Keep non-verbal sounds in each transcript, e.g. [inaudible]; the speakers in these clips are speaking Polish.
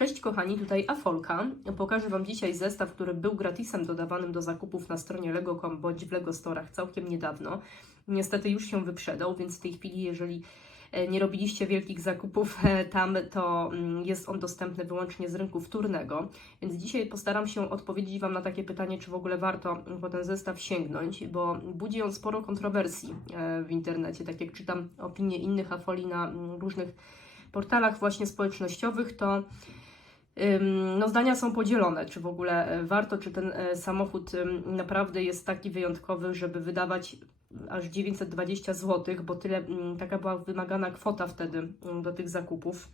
Cześć kochani, tutaj Afolka. Pokażę Wam dzisiaj zestaw, który był gratisem dodawanym do zakupów na stronie Lego.com bądź w Lego Storach całkiem niedawno. Niestety już się wyprzedał, więc w tej chwili, jeżeli e, nie robiliście wielkich zakupów e, tam, to mm, jest on dostępny wyłącznie z rynku wtórnego. Więc dzisiaj postaram się odpowiedzieć Wam na takie pytanie, czy w ogóle warto mm, po ten zestaw sięgnąć, bo budzi on sporo kontrowersji e, w internecie. Tak jak czytam opinie innych Afoli na mm, różnych portalach właśnie społecznościowych, to No, zdania są podzielone, czy w ogóle e, warto, czy ten e, samochód naprawdę jest taki wyjątkowy, żeby wydawać aż 920 zł, bo tyle, taka była wymagana kwota wtedy do tych zakupów.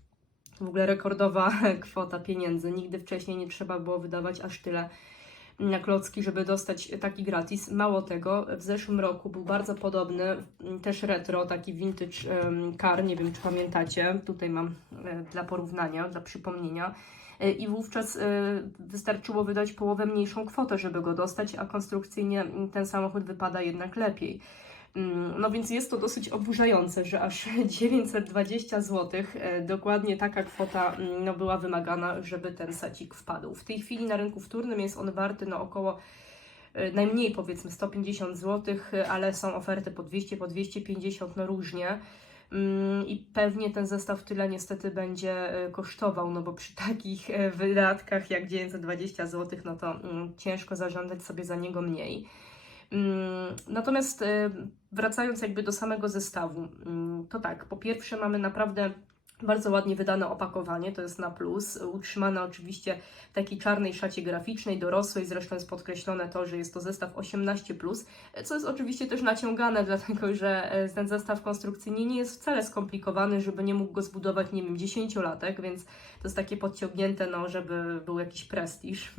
W ogóle rekordowa [laughs] kwota pieniędzy. Nigdy wcześniej nie trzeba było wydawać aż tyle na klocki, żeby dostać taki gratis. Mało tego, w zeszłym roku był bardzo podobny, też retro, taki vintage car, nie wiem czy pamiętacie. Tutaj mam e, dla porównania, dla przypomnienia. E, I wówczas e, wystarczyło wydać połowę mniejszą kwotę, żeby go dostać, a konstrukcyjnie ten samochód wypada jednak lepiej. Mm, No więc jest to dosyć oburzające, że aż [laughs] 920 zł, e, dokładnie taka kwota mm, no, była wymagana, żeby ten sacik wpadł. W tej chwili na rynku wtórnym jest on warty no, około najmniej powiedzmy 150 zł, ale są oferty po 200, po 250, no różnie. Mm, I pewnie ten zestaw tyle niestety będzie e, kosztował, no bo przy takich e, wydatkach jak 920 zł, no to mm, ciężko zażądać sobie za niego mniej. Mm, Natomiast e, wracając jakby do samego zestawu, to tak, po pierwsze mamy naprawdę bardzo ładnie wydane opakowanie, to jest na plus, utrzymane oczywiście w takiej czarnej szacie graficznej, dorosłej, zresztą jest podkreślone to, że jest to zestaw 18+, co jest oczywiście też naciągane, [laughs] dlatego że e, ten zestaw konstrukcyjnie nie jest wcale skomplikowany, żeby nie mógł go zbudować, nie wiem, 10-latek, więc to jest takie podciągnięte, no, żeby był jakiś prestiż. [laughs]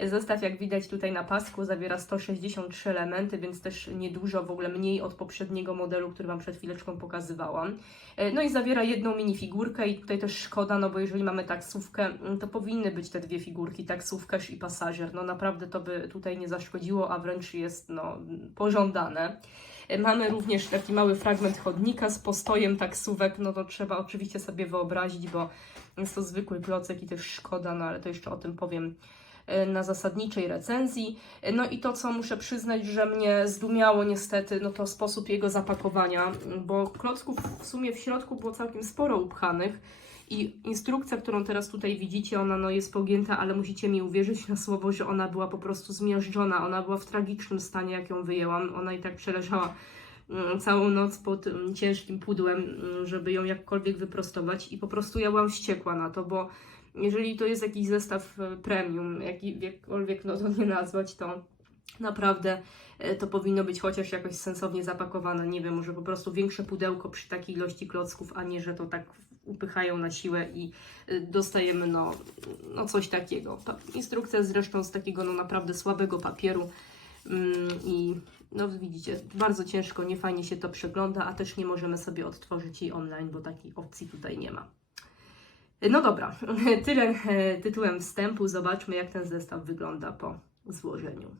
Zestaw, jak widać tutaj na pasku, zawiera 163 elementy, więc też niedużo, w ogóle mniej od poprzedniego modelu, który Wam przed chwileczką pokazywałam. E, No i zawiera jedną minifigurkę i tutaj też szkoda, no bo jeżeli mamy taksówkę, mm, to powinny być te dwie figurki, taksówkarz i pasażer. No naprawdę to by tutaj nie zaszkodziło, a wręcz jest no, pożądane. E, Mamy również taki mały fragment chodnika z postojem taksówek, no to trzeba oczywiście sobie wyobrazić, bo jest to zwykły klocek i też szkoda, no ale to jeszcze o tym powiem na zasadniczej recenzji. E, No i to, co muszę przyznać, że mnie zdumiało niestety, no to sposób jego zapakowania, bo klocków w sumie w środku było całkiem sporo upchanych i instrukcja, którą teraz tutaj widzicie, ona no jest pogięta, ale musicie mi uwierzyć na słowo, że ona była po prostu zmiażdżona, ona była w tragicznym stanie, jak ją wyjęłam, ona i tak przeleżała mm, całą noc pod mm, ciężkim pudłem, mm, żeby ją jakkolwiek wyprostować i po prostu ja byłam wściekła na to, bo jeżeli to jest jakiś zestaw e, premium, jakkolwiek no to nie nazwać, to naprawdę e, to powinno być chociaż jakoś sensownie zapakowane. Nie wiem, może po prostu większe pudełko przy takiej ilości klocków, a nie, że to tak upychają na siłę i e, dostajemy no, no coś takiego. Instrukcja zresztą z takiego no naprawdę słabego papieru mm, i no widzicie, bardzo ciężko, niefajnie się to przegląda, a też nie możemy sobie odtworzyć jej online, bo takiej opcji tutaj nie ma. No dobra, [laughs] tyle e, tytułem wstępu. Zobaczmy, jak ten zestaw wygląda po złożeniu.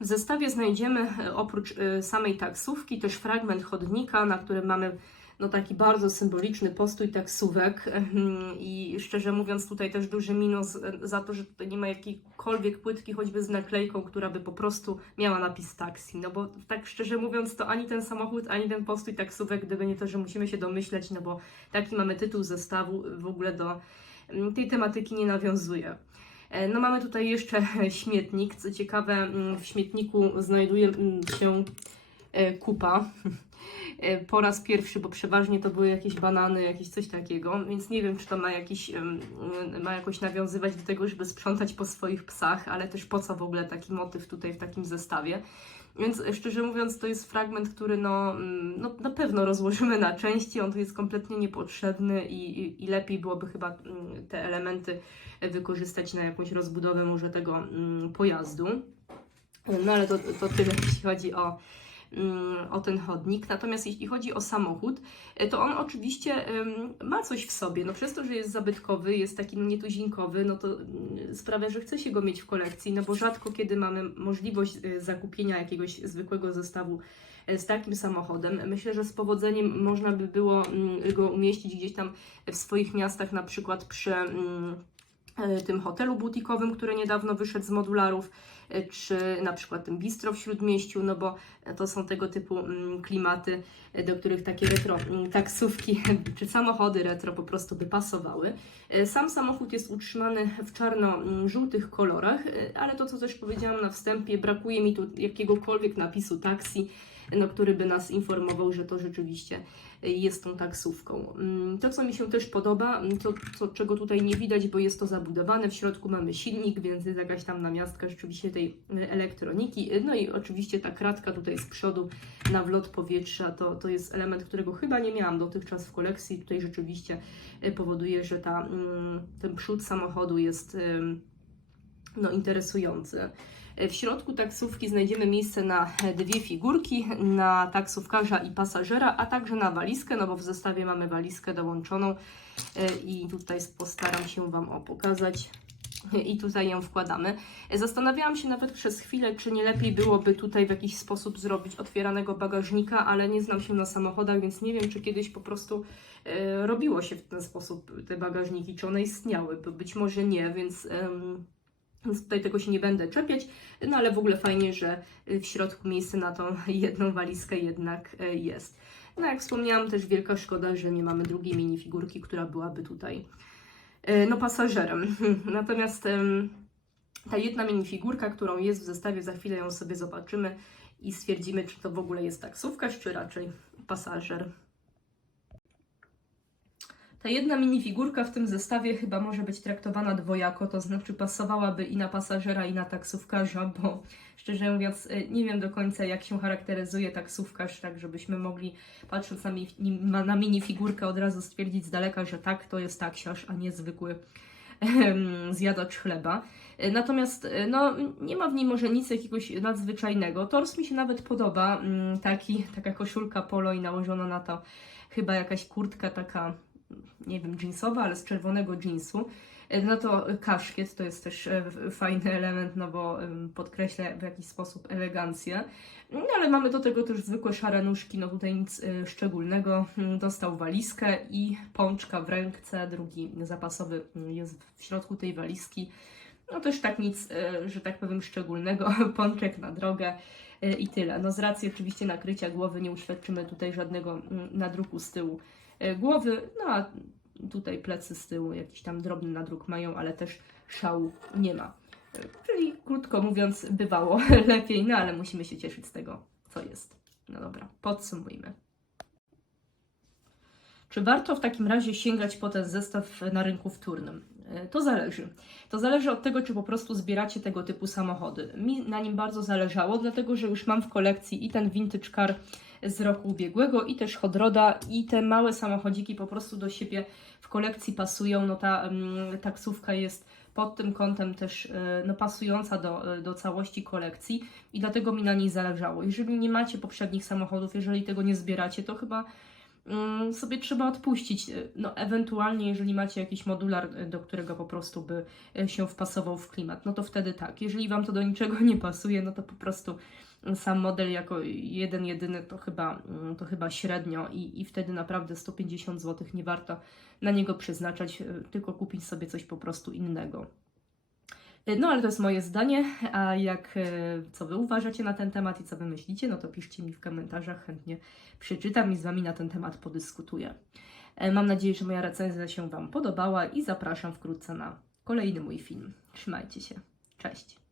W zestawie znajdziemy e, oprócz e, samej taksówki też fragment chodnika, na którym mamy no taki bardzo symboliczny postój taksówek Ehm, i szczerze mówiąc tutaj też duży minus e, za to, że tutaj nie ma jakiejkolwiek płytki choćby z naklejką, która by po prostu miała napis taksi, no bo tak szczerze mówiąc to ani ten samochód, ani ten postój taksówek, gdyby nie to, że musimy się domyśleć, no bo taki mamy tytuł zestawu w ogóle do mm, tej tematyki nie nawiązuje. E, No mamy tutaj jeszcze [laughs] śmietnik. Co ciekawe, mm, w śmietniku znajduje mm, się e, kupa. [laughs] E, Po raz pierwszy, bo przeważnie to były jakieś banany, jakieś coś takiego, więc nie wiem, czy to ma, jakiś, mm, ma jakoś nawiązywać do tego, żeby sprzątać po swoich psach, ale też po co w ogóle taki motyw tutaj w takim zestawie. Więc e, szczerze mówiąc, to jest fragment, który no, mm, no, na pewno rozłożymy na części. On tu jest kompletnie niepotrzebny i, i, i lepiej byłoby chyba mm, te elementy wykorzystać na jakąś rozbudowę może tego mm, pojazdu. No ale to, to tyle, jeśli chodzi o, o ten chodnik. Natomiast jeśli chodzi o samochód, e, to on oczywiście ma coś w sobie. No przez to, że jest zabytkowy, jest taki no, nietuzinkowy, no to mm, sprawia, że chce się go mieć w kolekcji, no bo rzadko kiedy mamy możliwość zakupienia jakiegoś zwykłego zestawu z takim samochodem. Myślę, że z powodzeniem można by było go umieścić gdzieś tam w swoich miastach, na przykład przy mm, tym hotelu butikowym, który niedawno wyszedł z modularów, czy na przykład tym bistro w Śródmieściu, no bo to są tego typu mm, klimaty, e, do których takie retro mm, taksówki [laughs] czy samochody retro po prostu by pasowały. E, Sam samochód jest utrzymany w czarno-żółtych kolorach, e, ale to, co też powiedziałam na wstępie, brakuje mi tu jakiegokolwiek napisu taksi, no, który by nas informował, że to rzeczywiście e, jest tą taksówką. Mm, To, co mi się też podoba, to, to czego tutaj nie widać, bo jest to zabudowane, w środku mamy silnik, więc jest jakaś tam namiastka rzeczywiście tej e, elektroniki. No i oczywiście ta kratka tutaj z przodu na wlot powietrza, to, to jest element, którego chyba nie miałam dotychczas w kolekcji. Tutaj rzeczywiście e, powoduje, że ta, mm, ten przód samochodu jest em, no, interesujący. E, W środku taksówki znajdziemy miejsce na e, dwie figurki, na taksówkarza i pasażera, a także na walizkę, no bo w zestawie mamy walizkę dołączoną e, i tutaj postaram się Wam o pokazać. I tutaj ją wkładamy. Zastanawiałam się nawet przez chwilę, czy nie lepiej byłoby tutaj w jakiś sposób zrobić otwieranego bagażnika, ale nie znam się na samochodach, więc nie wiem, czy kiedyś po prostu e, robiło się w ten sposób te bagażniki, czy one istniały, bo być może nie, więc. więc tutaj tego się nie będę czepiać, no ale w ogóle fajnie, że w środku miejsce na tą [laughs] jedną walizkę jednak e, jest. No jak wspomniałam, też wielka szkoda, że nie mamy drugiej minifigurki, która byłaby tutaj no pasażerem. [laughs] Natomiast ta jedna minifigurka, którą jest w zestawie, za chwilę ją sobie zobaczymy i stwierdzimy, czy to w ogóle jest taksówkarz, czy raczej pasażer. Ta jedna minifigurka w tym zestawie chyba może być traktowana dwojako, to znaczy pasowałaby i na pasażera, i na taksówkarza, bo [laughs] szczerze mówiąc e, nie wiem do końca jak się charakteryzuje taksówkarz, tak żebyśmy mogli patrząc na, mi, na- minifigurkę od razu stwierdzić z daleka, że tak, to jest taksiarz, a nie zwykły zjadacz chleba. E, Natomiast e, no, nie ma w nim może nic jakiegoś nadzwyczajnego. Tors mi się nawet podoba, mm, taki, taka koszulka polo i nałożona na to chyba jakaś kurtka taka nie wiem, jeansowa, ale z czerwonego jeansu. E, No to kaszkiet to jest też e, fajny element, no bo podkreśla w jakiś sposób elegancję. No ale mamy do tego też zwykłe szare nóżki, no tutaj nic e, szczególnego. Mm, Dostał walizkę i pączka w ręce, drugi zapasowy mm, jest w środku tej walizki. No też tak nic, że tak powiem, szczególnego. [laughs] Pączek na drogę i tyle. No z racji oczywiście nakrycia głowy nie uświadczymy tutaj żadnego mm, nadruku z tyłu e, głowy, no a tutaj plecy z tyłu jakiś tam drobny nadruk mają, ale też szału nie ma. E, Czyli krótko mówiąc, bywało [laughs] lepiej, no ale musimy się cieszyć z tego, co jest. No dobra, podsumujmy. Czy warto w takim razie sięgać po ten zestaw na rynku wtórnym? E, To zależy. To zależy od tego, czy po prostu zbieracie tego typu samochody. Mi na nim bardzo zależało, dlatego że już mam w kolekcji i ten vintage car z roku ubiegłego, i też Hodroda, i te małe samochodziki po prostu do siebie w kolekcji pasują. No ta mm, taksówka jest pod tym kątem też e, no, pasująca do, e, do całości kolekcji i dlatego mi na niej zależało. Jeżeli nie macie poprzednich samochodów, jeżeli tego nie zbieracie, to chyba sobie trzeba odpuścić. E, No, ewentualnie, jeżeli macie jakiś modular, e, do którego po prostu by e, się wpasował w klimat, no to wtedy tak. Jeżeli Wam to do niczego nie pasuje, no to po prostu sam model jako jeden, jedyny to chyba, mm, to chyba średnio i, i wtedy naprawdę 150 zł nie warto na niego przeznaczać, tylko kupić sobie coś po prostu innego. E, No ale to jest moje zdanie, a jak, e, co Wy uważacie na ten temat i co Wy myślicie, no to piszcie mi w komentarzach, chętnie przeczytam i z Wami na ten temat podyskutuję. E, Mam nadzieję, że moja recenzja się Wam podobała i zapraszam wkrótce na kolejny mój film. Trzymajcie się. Cześć.